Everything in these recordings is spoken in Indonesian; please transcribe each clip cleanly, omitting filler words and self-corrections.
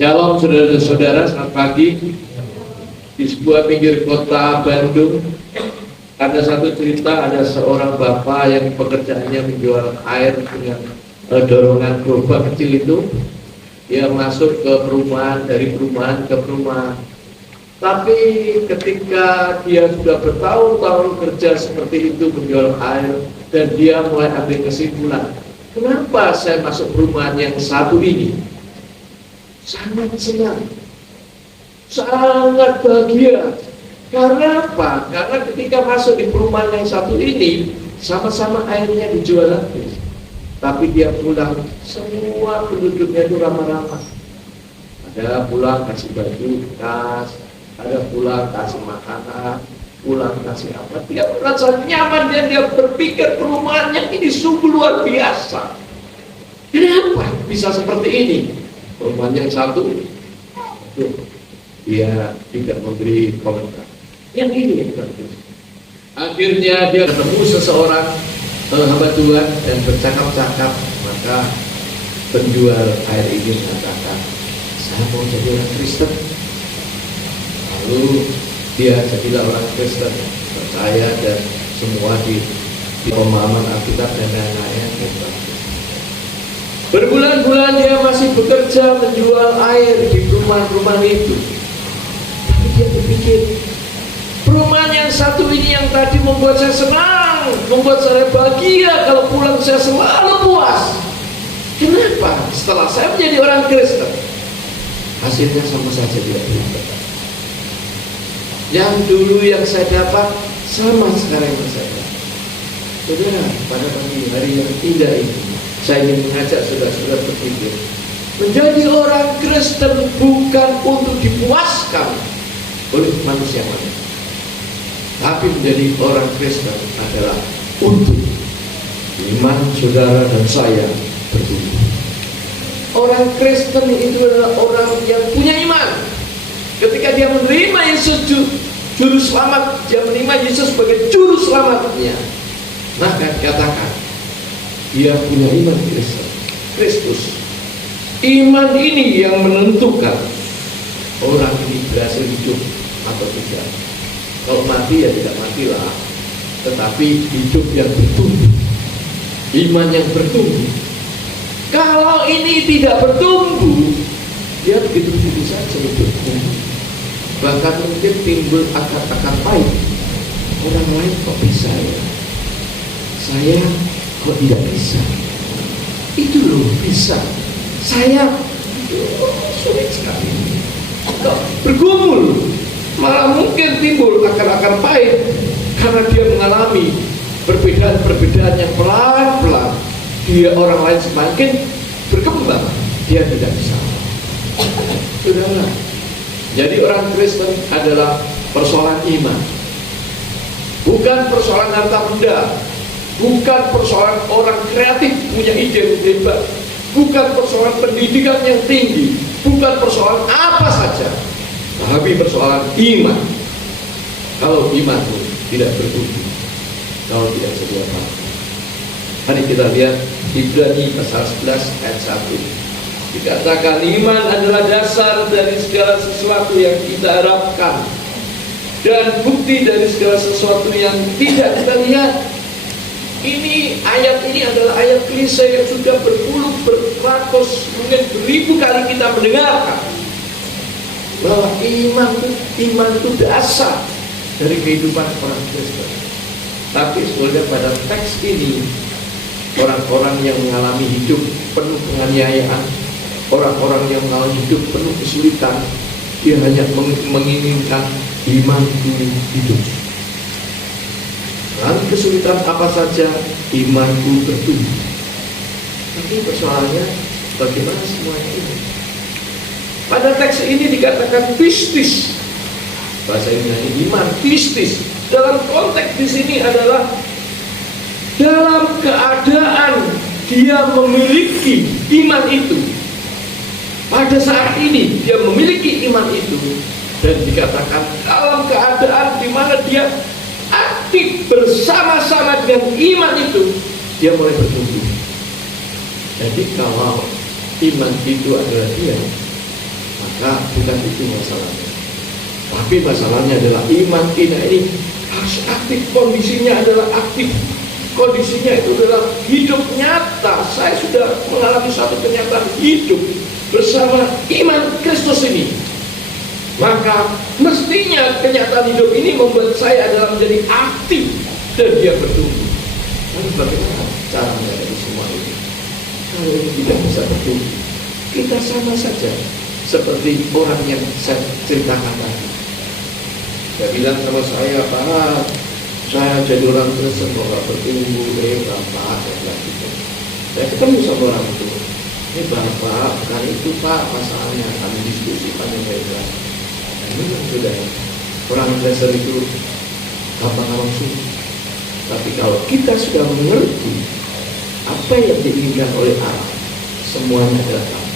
Shalom saudara-saudara, selamat pagi. Di sebuah pinggir kota Bandung ada satu cerita, ada seorang bapak yang pekerjaannya menjual air dengan dorongan gerobak kecil itu. Dia masuk ke perumahan, dari perumahan ke perumahan. Tapi ketika dia sudah bertahun-tahun kerja seperti itu menjual air, dan dia mulai ambil kesimpulan, kenapa saya masuk perumahan yang satu ini? Sangat senang, sangat bahagia. Karena apa? Karena ketika masuk di perumahan yang satu ini, sama-sama airnya dijual habis. Tapi dia pulang, semua penduduknya itu ramah-ramah. Ada pulang kasih baju, tas, ada pulang kasih makanan, pulang kasih apa. Dia merasa nyaman dan dia berpikir perumahannya ini sungguh luar biasa. Kenapa bisa seperti ini? Perumahan yang satu itu dia tidak memberi komentar. Yang ini yang bagus. Akhirnya dia ketemu seseorang hamba Tuhan dan bercakap-cakap. Maka penjual air ini mengatakan, saya mau jadi orang Kristen. Lalu dia jadilah orang Kristen, percaya dan semua di pemahaman Alkitab dan lain-lain yang bagus. Berbulan-bulan dia masih bekerja menjual air di perumahan-perumahan itu. Tapi dia berpikir, perumahan yang satu ini yang tadi membuat saya senang, membuat saya bahagia, kalau pulang saya selalu puas. Kenapa setelah saya menjadi orang Kristen, hasilnya sama saja tidak berubah? Yang dulu yang saya dapat, sama sekarang yang saya dapat. Saudara, pada pagi hari yang indah ini, saya ingin mengajak saudara-saudara berpikir, menjadi orang Kristen bukan untuk dipuaskan oleh manusia, tapi menjadi orang Kristen adalah untuk iman saudara dan saya bertumbuh. Orang Kristen itu adalah orang yang punya iman. Ketika dia menerima Yesus juru selamat, dia menerima Yesus sebagai juru selamatnya, maka dikatakan dia punya iman Kristus. Iman ini yang menentukan orang ini berhasil hidup atau tidak. Kalau mati ya tidak matilah, tetapi hidup yang bertumbuh, iman yang bertumbuh. Kalau ini tidak bertumbuh, dia begitu-begitu saja hidupnya. Bahkan mungkin timbul akar-akar pahit. Orang lain kok bisa ya, saya kok tidak bisa? Itu loh bisa. Saya sulit sekali. Kok bergumul, malah mungkin timbul akar-akar pahit karena dia mengalami perbedaan-perbedaan yang pelan-pelan. Dia orang lain semakin berkembang, dia tidak bisa. Sudahlah. Jadi orang Kristen adalah persoalan iman, bukan persoalan harta benda. Bukan persoalan orang kreatif punya ide hebat, bukan persoalan pendidikan yang tinggi, bukan persoalan apa saja, tapi persoalan iman. Kalau iman itu tidak bertumbuh, kalau tidak sedia apa. Mari kita lihat Ibrani pasal 11 ayat 1. Dikatakan iman adalah dasar dari segala sesuatu yang kita harapkan dan bukti dari segala sesuatu yang tidak kita lihat. Ini ayat ini adalah ayat klise yang sudah berpuluh, beratus, mungkin beribu kali kita mendengarkan bahwa iman itu dasar dari kehidupan orang Kristen. Tapi sebenarnya pada teks ini, orang-orang yang mengalami hidup penuh penganiayaan, orang-orang yang mengalami hidup penuh kesulitan, dia hanya menginginkan iman itu hidup. Lalu kesulitan apa saja, imanku bertumbuh. Tapi persoalannya bagaimana semuanya ini? Pada teks ini dikatakan pistis. Bahasa Inggrisnya iman, pistis. Dalam konteks di sini adalah dalam keadaan dia memiliki iman itu. Pada saat ini dia memiliki iman itu, dan dikatakan dalam keadaan di mana dia aktif bersama-sama dengan iman itu, dia mulai bertumbuh. Jadi kalau iman itu adalah dia, maka bukan itu masalahnya. Tapi masalahnya adalah iman kita ini harus aktif, kondisinya adalah aktif. Kondisinya itu adalah hidup nyata. Saya sudah mengalami satu kenyataan hidup bersama iman Kristus ini. Maka mestinya kenyataan hidup ini membuat saya adalah menjadi aktif dan dia bertumbuh. Lalu bagaimana caranya dari semua ini? Kalau ini tidak bisa bertumbuh, kita sama saja seperti orang yang saya ceritakan tadi. Dia bilang sama saya, Pak, saya jadi orang Kristen kok gak bertumbuh, Bapak, saya bilang gitu. Saya ketemu sama orang itu. Ini Bapak, bukan itu Pak masalahnya, kami diskusi panjang lebar. Ini sudah orang Kristen itu gampang langsung. Tapi kalau kita sudah mengerti apa yang diinginkan oleh Allah, semuanya adalah tahu.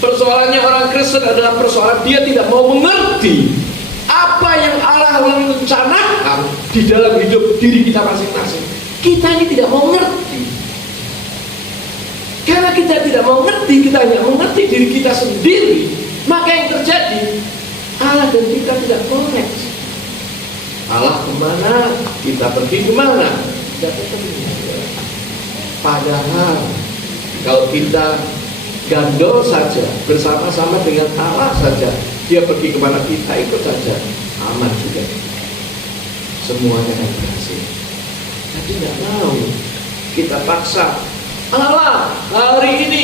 Persoalannya orang Kristen adalah persoalan dia tidak mau mengerti apa yang Allah rencanakan di dalam hidup diri kita masing-masing. Kita ini tidak mau mengerti. Karena kita tidak mau mengerti, kita hanya mengerti diri kita sendiri, maka yang terjadi Allah dan kita tidak connect. Allah kemana, kita pergi kemana, tidak ketemu. Padahal kalau kita gandol saja, bersama-sama dengan Allah saja, dia pergi kemana kita ikut saja, aman juga. Semuanya akan berhasil. Tapi tidak mau kita paksa. Allah, hari ini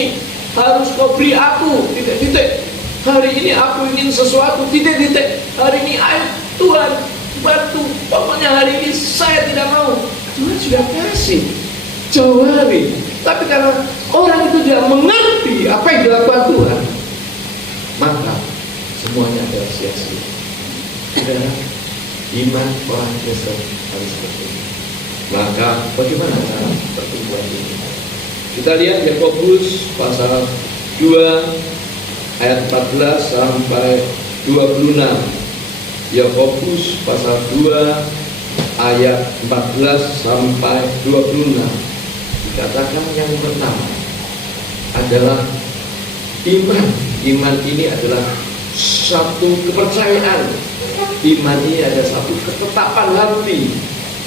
harus kau beri aku titik-titik. Hari ini aku ingin sesuatu titik-titik. Hari ini ayo Tuhan bantu. Pokoknya hari ini saya tidak mau. Tuhan sudah kasih jauh hari. Tapi karena orang itu tidak mengerti apa yang dilakukan Tuhan, maka semuanya adalah sia-sia. Saudara, iman orang Kristen harus bertumbuh. Maka bagaimana cara pertumbuhan ini? Kita lihat Yakobus pasal 2 ayat 14 sampai 26. Yakobus pasal 2 ayat 14 sampai 26. Dikatakan yang pertama adalah iman. Iman ini adalah satu kepercayaan. Iman ini adalah satu ketetapan hati.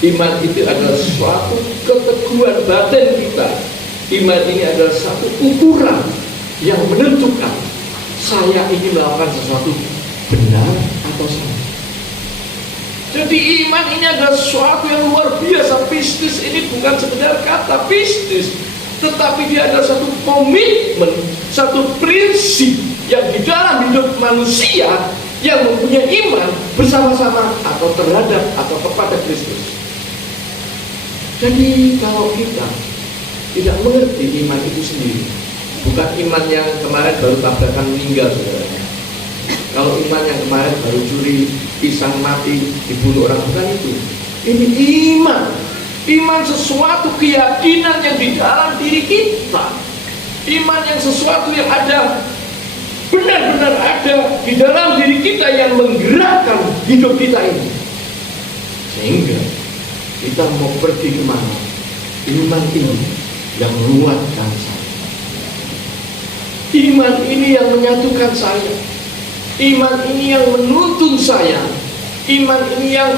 Iman itu adalah suatu keteguhan batin kita. Iman ini adalah satu ukuran yang menentukan saya ini melakukan sesuatu benar atau salah. Jadi iman ini adalah sesuatu yang luar biasa. Pistis ini bukan sekedar kata pistis, tetapi dia adalah satu komitmen, satu prinsip yang di dalam hidup manusia yang mempunyai iman bersama-sama atau terhadap atau kepada Kristus. Jadi kalau kita tidak mengerti iman itu sendiri, bukan iman yang kemarin baru tabrakan meninggal, saudara. Kalau iman yang kemarin baru curi pisang mati dibunuh orang, bukan itu. Ini iman. Iman sesuatu keyakinan yang di dalam diri kita. Iman yang sesuatu yang ada, benar-benar ada di dalam diri kita yang menggerakkan hidup kita ini. Sehingga kita mau pergi kemana, iman ini yang menguatkan saya. Iman ini yang menyatukan saya. Iman ini yang menuntun saya. Iman ini yang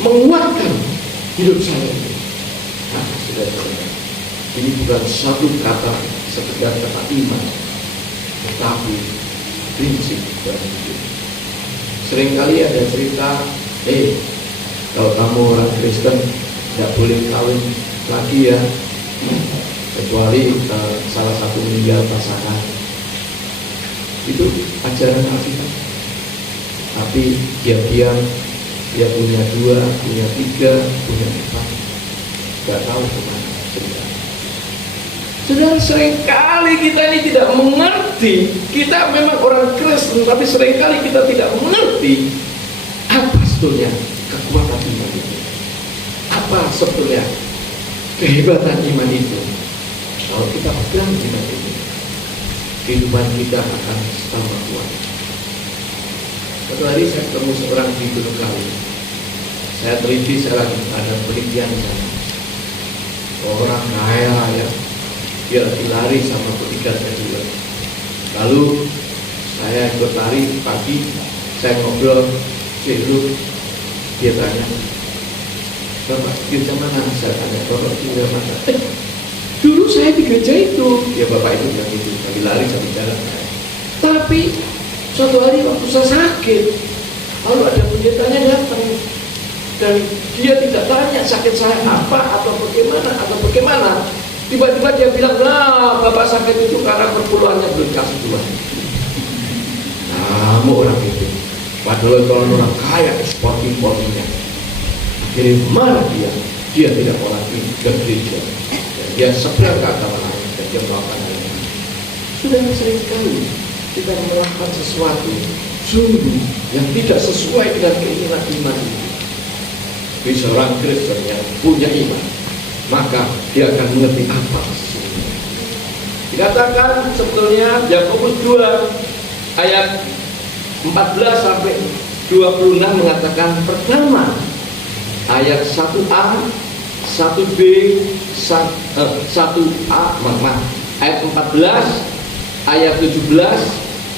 menguatkan hidup saya. Nah, saudara-saudara, ini bukan satu kata sekedar kata iman, tetapi prinsip dalam hidup. Seringkali ada cerita, kalau kamu orang Kristen tidak boleh kawin lagi ya, kecuali salah satu meninggal pasangan. Itu ajaran Alkitab. Tapi diam-diam dia punya 2, punya 3, punya 4, gak tahu kemana cerita. Saudara, seringkali kita ini tidak mengerti. Kita memang orang Kristen, tapi seringkali kita tidak mengerti apa sebetulnya kekuatan iman itu, apa sebetulnya kehebatan iman itu. Kalau kita pegang iman itu, kehidupan kita akan tambah kuat. Suatu hari saya ketemu seorang di Gunung Kawi. Saya teliti, saya lagi ada penelitian di sana. orang kaya ya, dia lagi lari sama bodyguardnya juga. Lalu saya ikut lari pagi, saya ngobrol, lu, dia tanya, Bapak di gereja mana? Saya tanya, Bapak di gereja mana? Dulu saya di gereja itu. Ya Bapak itu bilang itu, lagi lari sambil jalan. Tapi suatu hari waktu saya sakit, lalu ada pendetanya datang dan dia tidak tanya sakit saya apa atau bagaimana. Tiba-tiba dia bilang, nah Bapak sakit itu karena perpuluhannya belum kasih Tuhan. Nah, orang itu. Padahal kalau orang kaya ekspor-impornya. Akhirnya mana dia? Dia tidak mau lagi ke gereja. Dia seberang ke agama lain dan dia melakukan hal yang lain. Sudah sering sekali kita melakukan sesuatu sungguh yang tidak sesuai dengan keinginan iman itu. Bagi seorang Kristen yang punya iman, maka dia akan mengerti apa sesungguhnya. Dikatakan sebetulnya Yakobus 2 ayat 14 sampai 26 mengatakan pertama ayat 1a, 1b, 1a, ayat 14, ayat 17,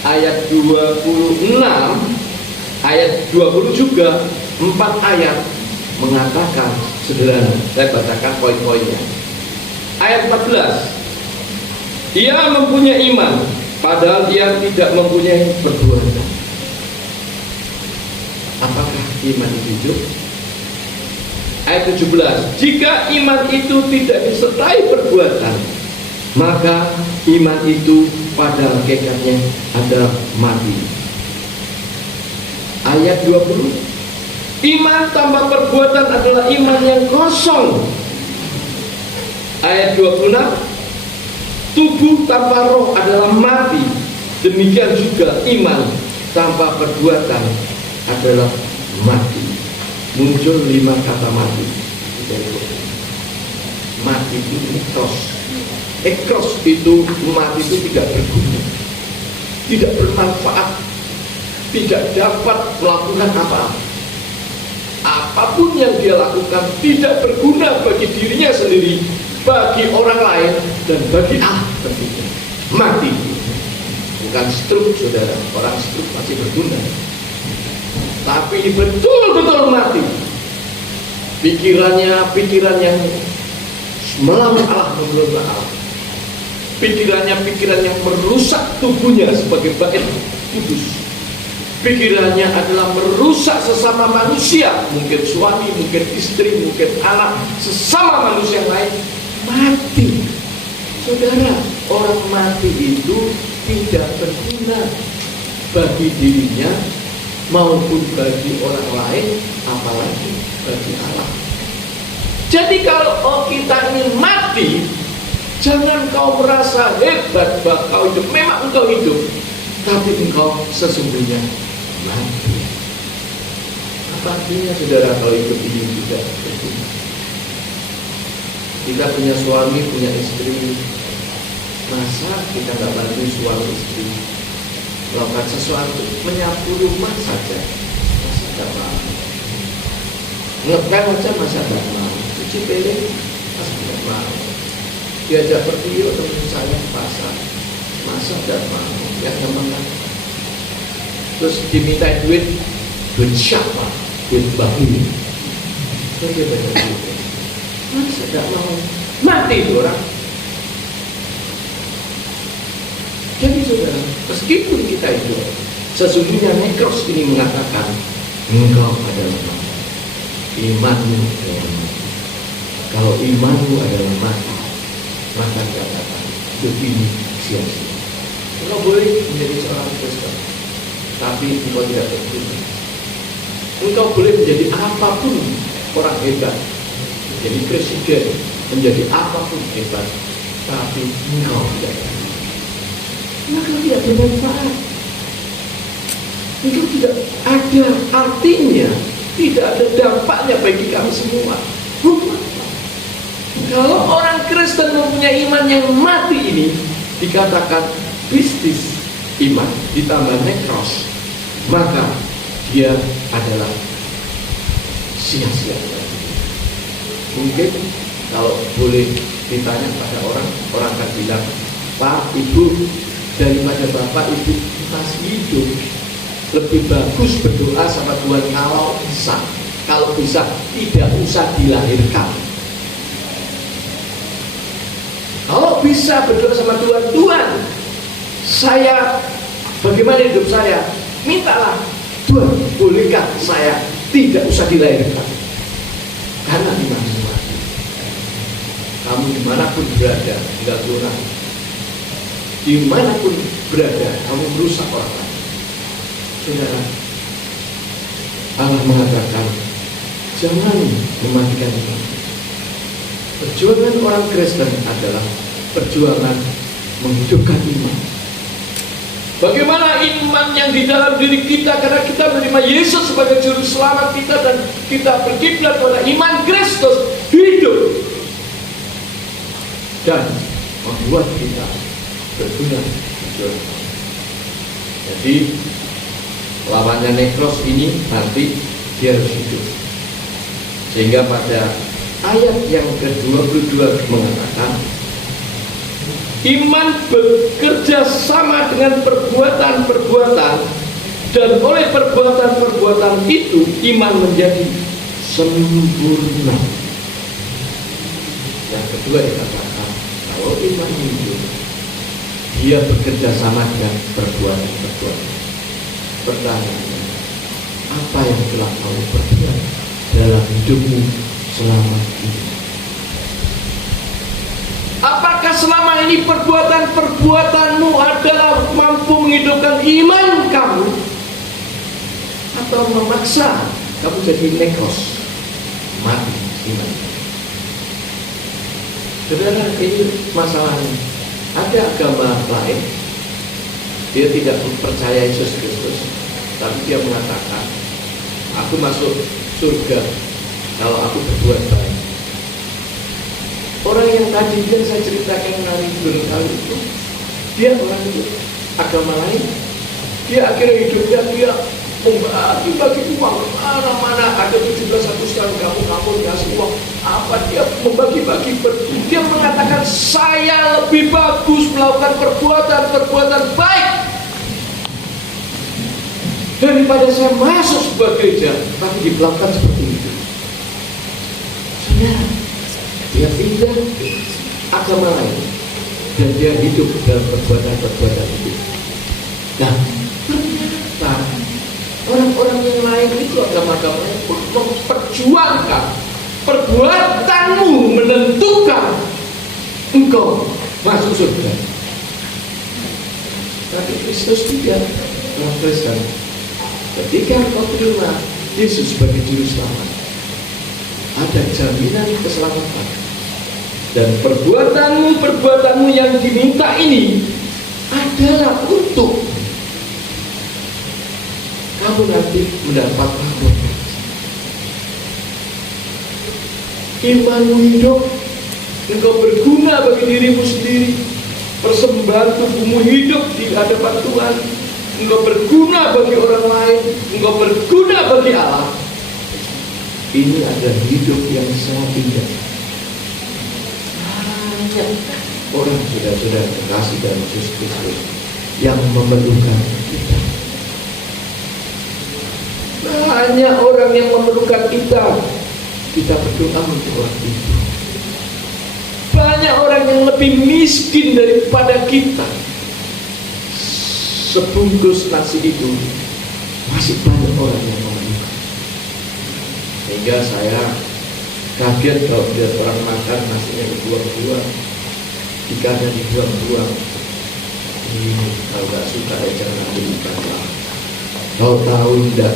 ayat 26, ayat 20 juga 4 ayat mengatakan sederhana. Saya bacakan poin-poinnya. Ayat 14, ia mempunyai iman padahal dia tidak mempunyai perbuatan. Apakah iman itu hidup? Ayat 17, jika iman itu tidak disertai perbuatan, maka iman itu pada hakikatnya adalah mati. Ayat 20, iman tanpa perbuatan adalah iman yang kosong. Ayat 26, tubuh tanpa roh adalah mati. Demikian juga iman tanpa perbuatan adalah mati. Muncul 5 kata mati. Mati itu ekros. Ekros itu mati itu tidak berguna, tidak bermanfaat, tidak dapat melakukan apa-apa. Apapun yang dia lakukan tidak berguna bagi dirinya sendiri, bagi orang lain, dan bagi Allah tentunya. Mati. Bukan stroke, saudara. Orang stroke masih berguna. Tapi ini betul-betul mati. Pikiran yang melawan Allah, menurut Allah. Pikiran yang merusak tubuhnya sebagai bait kudus. Pikirannya adalah merusak sesama manusia, mungkin suami, mungkin istri, mungkin anak, sesama manusia yang lain. Mati. Saudara, orang mati itu tidak berguna bagi dirinya maupun bagi orang lain, apalagi bagi Allah. Jadi kalau kita ingin mati, jangan kau merasa hebat bahwa kau hidup. Memang engkau hidup, tapi engkau sesungguhnya mati. Apa artinya saudara kalau hidup ini tidak berguna? Kita punya suami, punya istri, masa kita nggak bantu suami istri melakukan sesuatu, menyapu rumah saja masa nggak mau, ngepel aja masa nggak mau, cuci piring masa nggak mau, diajak pergi yuk teman saya ke pasar masa nggak mau, yang mana? Terus diminta duit siapa? Duit babi. Terus dia banyak duit. Masa nggak mau? Mati itu orang. Jadi saudara, meskipun kita itu sesungguhnya nekros ini mengatakan engkau adalah mati, imanmu adalah mati. Kalau imanmu adalah mati, maka katakan hidup ini sia-sia. Engkau boleh menjadi seorang Kristen, tapi engkau tidak berguna. Engkau boleh menjadi apapun orang hebat, menjadi presiden, menjadi apapun hebat, tapi engkau tidak berguna. Maka tidak bermanfaat. Itu tidak ada artinya, tidak ada dampaknya bagi kami semua. Kalau orang Kristen mempunyai iman yang mati ini, dikatakan bisnis iman ditambah nekros, maka dia adalah sia-sia. Mungkin Kalau boleh ditanya pada orang, orang akan bilang, Pak, Ibu, daripada Bapak, Ibu masih hidup, lebih bagus berdoa sama Tuhan kalau bisa. Kalau bisa, tidak usah dilahirkan. Kalau bisa berdoa sama Tuhan, Tuhan, saya, bagaimana hidup saya? Mintalah, Tuhan, bolehkah saya tidak usah dilahirkan? Karena iman semua. Kamu dimanapun berada, tidak kurang. Dimanapun berada, kamu merusak orang lain. Saudara, Allah mengatakan, jangan mematikan iman. Perjuangan orang Kristen adalah perjuangan menghidupkan iman. Bagaimana iman yang di dalam diri kita, karena kita menerima Yesus sebagai juru selamat kita dan kita berkiblat pada iman Kristus hidup dan membuat kita berguna. Jadi lawannya nekros ini nanti dia harus hidup. Sehingga pada ayat yang ke-22 mengatakan, iman bekerja sama dengan perbuatan-perbuatan, dan oleh perbuatan-perbuatan itu iman menjadi sempurna. Yang kedua dikatakan, kalau iman hidup, dia bekerja sama dengan perbuatan-perbuatan. Pertanyaannya, apa yang telah kamu perbuat dalam hidupmu selama ini? Apakah selama ini perbuatan-perbuatanmu adalah mampu menghidupkan iman kamu, atau memaksa kamu jadi nekros, mati iman? Saudara, ini masalahnya. Ada agama lain, dia tidak percaya Yesus Kristus, tapi dia mengatakan, aku masuk surga kalau aku berbuat baik. Orang yang tadi yang saya ceritakan hari berkali itu, dia orang itu agama lain, dia akhirnya hidupnya dia membagi uang mana-mana, ada 17 Agustus kamu kasih uang apa, dia membagi-bagi. Dia mengatakan, saya lebih bagus melakukan perbuatan baik daripada saya masuk sebuah gereja tapi diperlakukan seperti itu. Saudara, dia pindah agama lain dan dia hidup dalam perbuatan itu. Nah, ternyata orang-orang yang lain itu agama-agama yang memperjuangkan perbuatanmu menentukan engkau masuk surga. Tapi Kristus tidak. Orang Kristen, ketika engkau terima Yesus sebagai juru selamat, ada jaminan keselamatan. Dan perbuatanmu yang diminta ini adalah untuk kamu nanti mendapat apa? Imanmu hidup, engkau berguna bagi dirimu sendiri, persembahan tubuhmu hidup di hadapan Tuhan, engkau berguna bagi orang lain, engkau berguna bagi Allah. Ini adalah hidup yang sangat indah. Banyak orang saudara-saudara terkasih dalam Yesus Kristus yang memerlukan kita. Banyak orang yang memerlukan kita. Kita berdoa untuk orang itu. Banyak orang yang lebih miskin daripada kita. Sebungkus nasi itu masih banyak orang yang memerlukan. Sehingga saya kaget kalau lihat orang makan nasinya dibuang-buang, ikannya dibuang-buang. Kalau nggak suka ya jangan ambil ikan lah. Kalau tahu tidak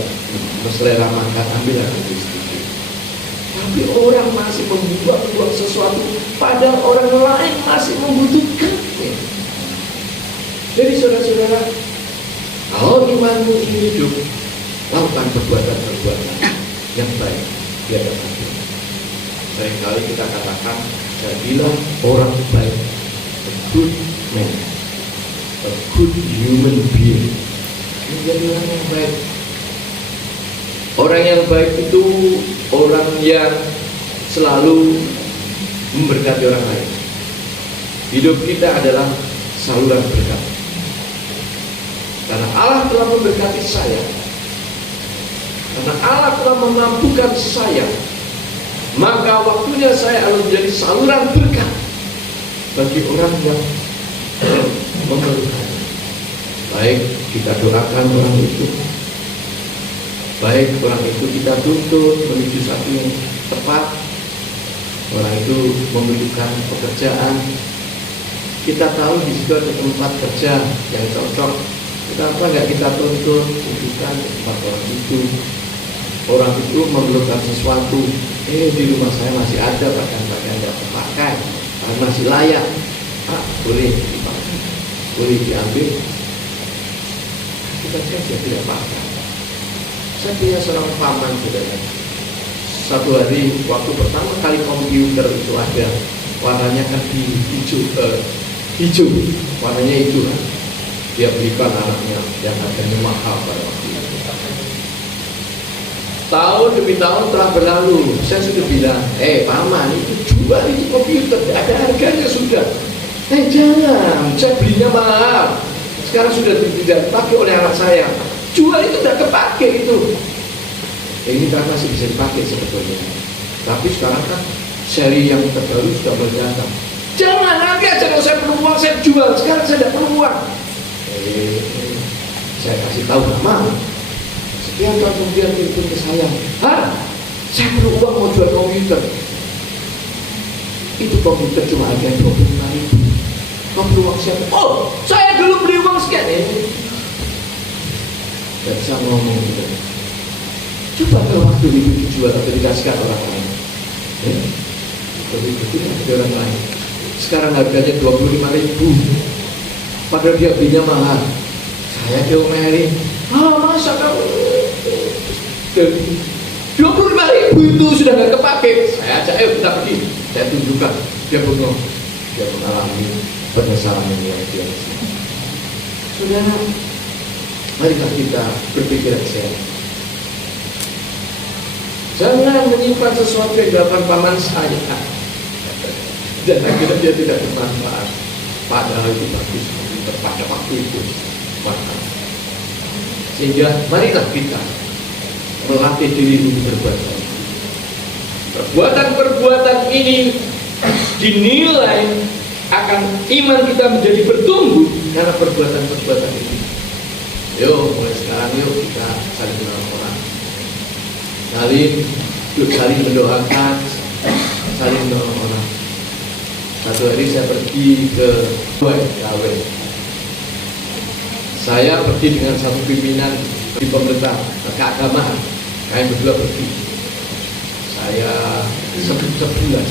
selera makan, ambil aja sedikit. Tapi orang masih membuang-buang sesuatu, padahal orang lain masih membutuhkannya. Jadi saudara-saudara, kalau imanmu ingin hidup, lakukan perbuatan-perbuatan yang baik di hadapan Tuhan. Seringkali kita katakan, jadilah orang baik, a good man, a good human being. Menjadi orang yang baik. Orang yang baik itu orang yang selalu memberkati orang lain. Hidup kita adalah saluran berkat. Karena Allah telah memberkati saya, karena Allah telah memampukan saya, maka waktunya saya harus menjadi saluran berkat bagi orang yang memerlukan. Baik kita doakan orang itu, baik orang itu kita tuntut menuju satu yang tepat, orang itu membutuhkan pekerjaan, kita tahu di situ ada tempat kerja yang cocok, kenapa nggak kita tuntut tunjukkan tempat orang itu. Orang itu memerlukan sesuatu, di rumah saya masih ada pakaian-pakaian yang terpakai, masih layak, boleh dipakai, boleh diambil. Kita saja tidak pakai. Saya punya seorang paman, saudara. Satu hari waktu pertama kali komputer itu ada, warnanya kan hijau, warnanya hijau. Dia belikan anaknya yang harganya mahal pada waktu itu. Tahun demi tahun telah berlalu, saya sudah bilang, paman itu jual itu komputer, ada harganya sudah. Jangan, saya belinya mahal. Sekarang sudah tidak dipakai oleh anak saya. Jual itu tidak kepake itu. Ini kan masih bisa dipakai sebetulnya. Tapi sekarang kan seri yang terbaru sudah mulai datang. Jangan, nanti aja kalau saya perlu uang saya jual. Sekarang saya tidak perlu uang. Saya kasih tahu nama. Sekian tahun kemudian telepon ke saya. Saya perlu uang mau jual komputer. Itu komputer cuma harga 25.000. Kau perlu uang siapa? Saya dulu beli uang sekian. Dan saya ngomong gitu. Coba kalau waktu itu dijual atau dikasihkan orang lain. Tapi tidak ada orang lain. Sekarang harganya 25.000. Padahal dia belinya mahal. Saya diomelin. Masa kamu 25.000 itu sudah nggak kepake. Saya ajak, kita pergi. Saya tunjukkan. Dia bengong. Dia mengalami penyesalan yang luar biasa. Saudara, marilah kita berpikiran sehat. Jangan menyimpan sesuatu yang dilakukan paman saya dan akhirnya dia tidak bermanfaat. Padahal itu bagus pada waktu itu. Sehingga marilah kita melatih diri untuk berbuat baik. Perbuatan-perbuatan ini dinilai akan iman kita menjadi bertumbuh karena perbuatan-perbuatan ini. Yuk, mulai sekarang yuk kita saling menolong orang, saling mendoakan, saling menolong orang. Satu hari saya pergi ke KW. Saya pergi dengan satu pimpinan di pemerintah keagamaan. Kami berdua pergi. Saya sebulan.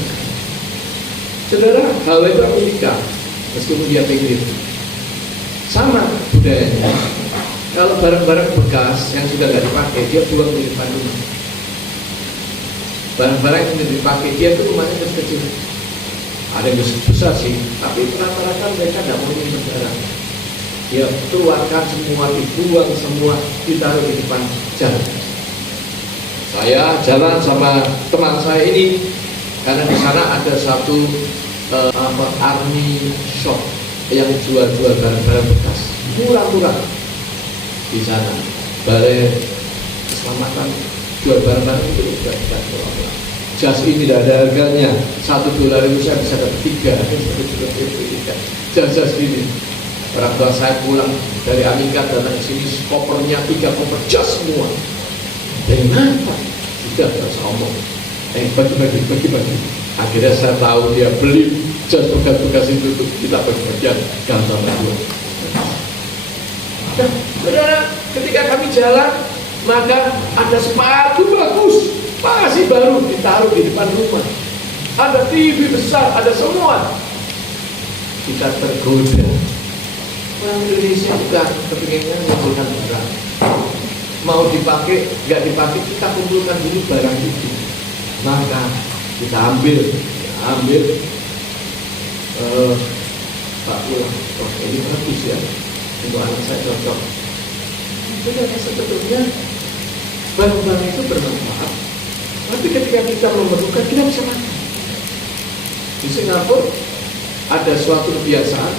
Saudara, KW itu Amerika, meskipun dia pinggir. Sama budayanya. Kalau barang-barang bekas yang sudah nggak dipakai, dia buang di depan rumah. Barang-barang yang sudah dipakai, dia itu rumahnya kecil. Ada yang besar sih, tapi rata-rata mereka tidak mau nyimpen barang. Dia keluarkan semua, dibuang semua, ditaruh di depan jalan. Saya jalan sama teman saya ini, karena di sana ada satu army shop yang jual-jual barang-barang bekas, murah-murah. Di sana balai keselamatan jual barang-barang itu juga tidak murah. Jas ini tidak ada harganya, $1 itu saya bisa dapat 3. Jas gini. Orang tua saya pulang dari Amerika datang ke sini, kopernya 3 koper jas semua. Dari mana Pak? Sudah saya omong. Bagi-bagi. Akhirnya saya tahu dia beli jas bekas-bekas itu untuk kita bagi-bagian dalam sama dua. Nah, saudara, ketika kami jalan, maka ada sepatu bagus, masih baru ditaruh di depan rumah. Ada TV besar, ada semua. Kita tergoda. Orang Indonesia juga kepinginnya mengumpulkan barang. Mau dipakai, nggak dipakai, kita kumpulkan dulu barang itu. Maka kita ambil. Pak pulang, ini bagus ya. Untuk anak saya cocok. Jadi sebetulnya barang-barang itu bermanfaat. Tapi ketika kita memerlukan, kita bisa makan. Di Singapura ada suatu kebiasaan,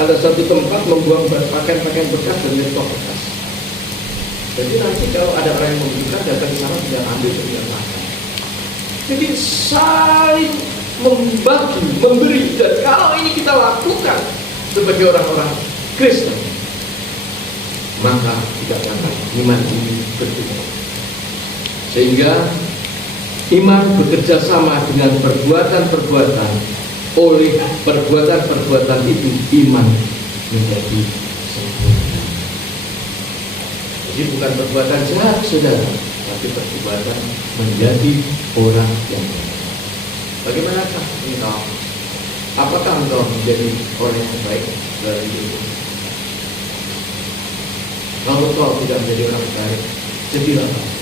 ada suatu tempat membuang pakaian-pakaian bekas dan laptop bekas. Jadi nanti kalau ada orang yang membutuhkan, datang ke sana tinggal ambil dan tinggal makan. Jadi saling membagi, memberi. Dan kalau ini kita lakukan sebagai orang-orang Kristen, maka dikatakan iman ini bertumbuh. Sehingga iman bekerja sama dengan perbuatan-perbuatan. Oleh perbuatan-perbuatan itu iman menjadi sempurna. Jadi bukan perbuatan jahat, saudara, tapi perbuatan menjadi orang yang baik. Bagaimanakah engkau? Apakah engkau menjadi orang yang baik dalam hidup? Kalau engkau tidak menjadi orang baik, jadilah baik.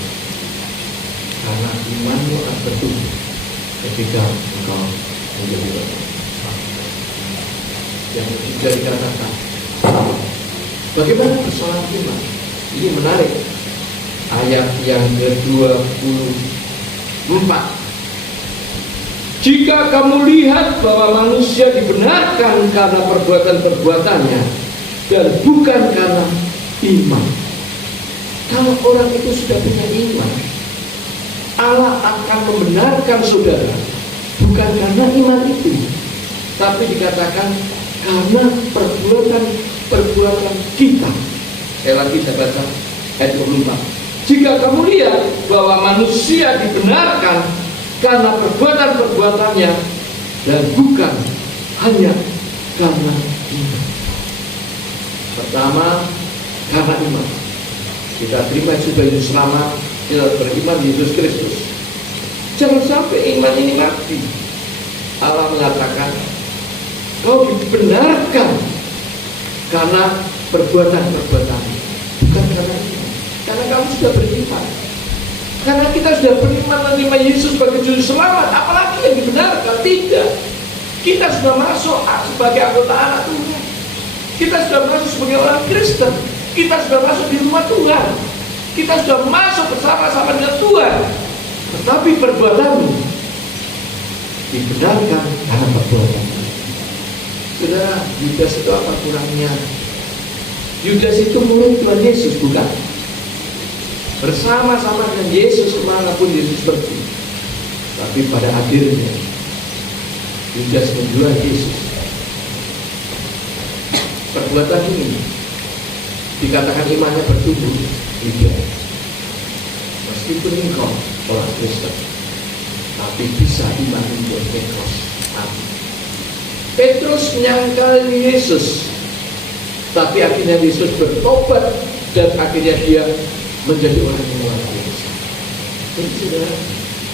Karena imanmu akan bertumbuh ketika engkau menjadi orang baik. Yang ketiga dikatakan, bagaimana persoalan iman? Ini menarik. Ayat yang ke-24. Jika kamu lihat bahwa manusia dibenarkan karena perbuatan-perbuatannya dan bukan karena iman. Kalau orang itu sudah punya iman, Allah akan membenarkan saudara bukan karena iman itu, tapi dikatakan karena perbuatan kita. Saya lagi baca ayat 24. Jika kamu lihat bahwa manusia dibenarkan karena perbuatan-perbuatannya dan bukan hanya karena iman. Pertama, karena iman. Kita terima Yesus hidup selamat, kita beriman Yesus Kristus. Jangan sampai iman ini mati. Allah mengatakan, kau dibenarkan karena perbuatan-perbuatan, bukan karena iman. Karena kamu sudah beriman. Karena kita sudah beriman menerima Yesus sebagai juru selamat, apalagi yang dibenarkan? Tidak. Kita sudah masuk sebagai anggota anak Tuhan. Kita sudah masuk sebagai orang Kristen. Kita sudah masuk di rumah Tuhan. Kita sudah masuk bersama-sama dengan Tuhan. Tetapi perbuatanmu dibenarkan karena perbuatan. Saudara, Yudas itu apa kurangnya? Yudas itu murid Tuhan Yesus, bukan? Bersama-sama dengan Yesus kemanapun Yesus pergi. Tapi pada akhirnya Yudas menjual Yesus. Perbuatan ini dikatakan imannya bertumbuh. Tidak. Meskipun engkau orang Kristen, tapi bisa iman membuat Petrus mati. Petrus menyangkal Yesus, tapi akhirnya Yesus bertobat dan akhirnya dia menjadi orang yang luar biasa. Jadi saudara,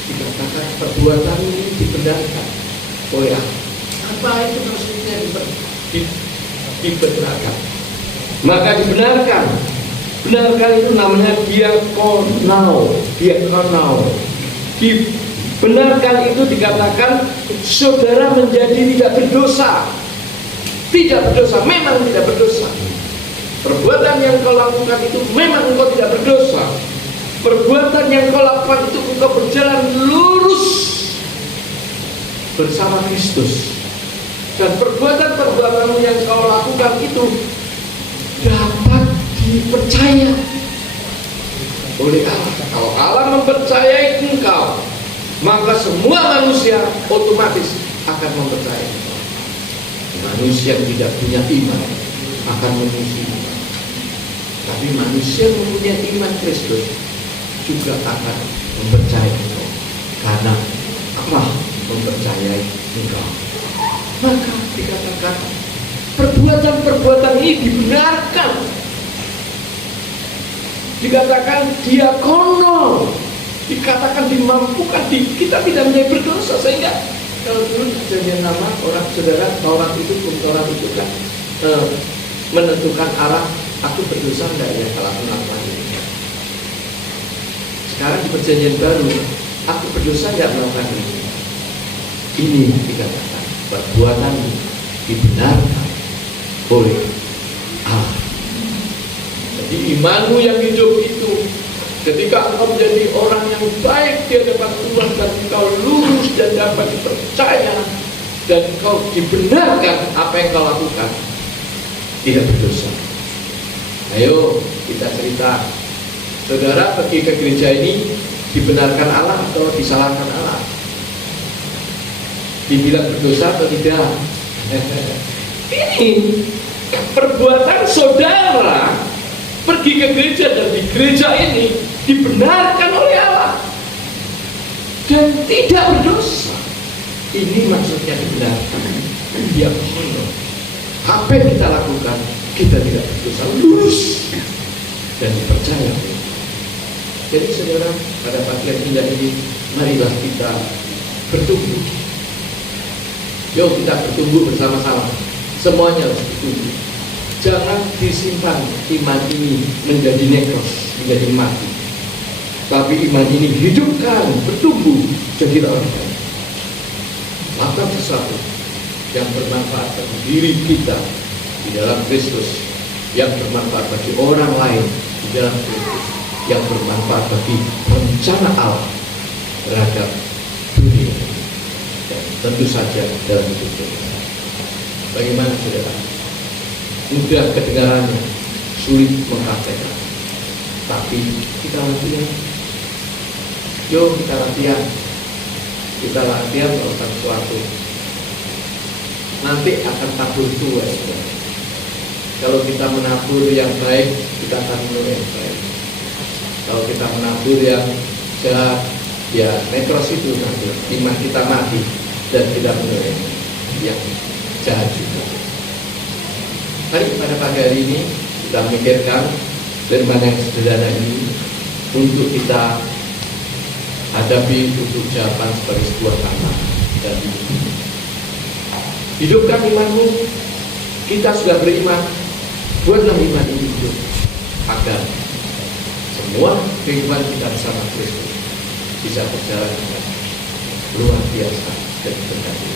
dikatakan perbuatan ini dibenarkan. Oh ya, apa itu maksudnya dibenarkan? Maka dibenarkan. Benarkan itu namanya diakonao. Dibenarkan itu dikatakan saudara menjadi tidak berdosa. Tidak berdosa, memang tidak berdosa. Perbuatan yang kau lakukan itu memang engkau tidak berdosa. Perbuatan yang kau lakukan itu engkau berjalan lurus bersama Kristus. Dan perbuatan-perbuatanmu yang kau lakukan itu dapat dipercaya oleh Allah. Kalau Allah mempercayai engkau, maka semua manusia otomatis akan mempercayai engkau. Manusia yang tidak punya iman akan memusuhi. Tapi manusia yang mempunyai iman Kristus juga akan mempercayai engkau, karena Allah mempercayai engkau. Maka dikatakan perbuatan-perbuatan ini dibenarkan. Dikatakan diakono, dikatakan dimampukan, kita tidak menjadi berdosa. Sehingga kalau dulu perjanjian lama orang saudara, orang itu kan menentukan arah, aku berdosa enggak ya kalau aku melakukan ini. Sekarang di perjanjian baru, aku berdosa enggak melakukan ini. Ini dikatakan perbuatan dibenarkan oleh Allah. Jadi imanmu yang hidup itu, ketika engkau menjadi orang yang baik di hadapan Tuhan dan engkau lurus dan dapat dipercaya, dan kau dibenarkan apa yang kau lakukan, tidak berdosa. Ayo kita cerita, saudara pergi ke gereja ini dibenarkan Allah atau disalahkan Allah? Dibilang berdosa atau tidak? Ini perbuatan saudara pergi ke gereja dan di gereja ini dibenarkan oleh Allah dan tidak berdosa. Ini maksudnya dibenarkan. Dia honor. Apa yang kita lakukan, kita tidak berdosa, lurus dan dipercaya. Jadi saudara, pada pagi yang indah ini, marilah kita bertumbuh. Yuk kita bertumbuh bersama-sama. Semuanya harus bertumbuh. Jangan disimpan iman ini menjadi nekros, menjadi mati. Tapi iman ini hidupkan, bertumbuh, jadilah orang baik. Lakukan sesuatu yang bermanfaat bagi diri kita di dalam Kristus, yang bermanfaat bagi orang lain di dalam Kristus, yang bermanfaat bagi rencana Allah terhadap dunia dan tentu saja dalam hidup kita. Bagaimana saudara? Mudah kedengarannya, sulit mempraktekkan. Tapi kita latihan. Yuk kita latihan. Kita latihan melakukan sesuatu. Nanti akan tabur tua. Kalau kita menabur yang baik, kita akan menuai yang baik. Kalau kita menabur yang jahat, ya nekros itu nanti iman kita mati dan kita menuai yang jahat juga. Mari pada pagi hari ini kita memikirkan firman yang sederhana ini untuk kita hadapi untuk jawaban sebagai sebuah tantangan dan hidupkan imanmu. Kita sudah beriman, buatlah iman ini hidup agar semua kehidupan kita bersama Kristus bisa berjalan dengan luar biasa dan berkati.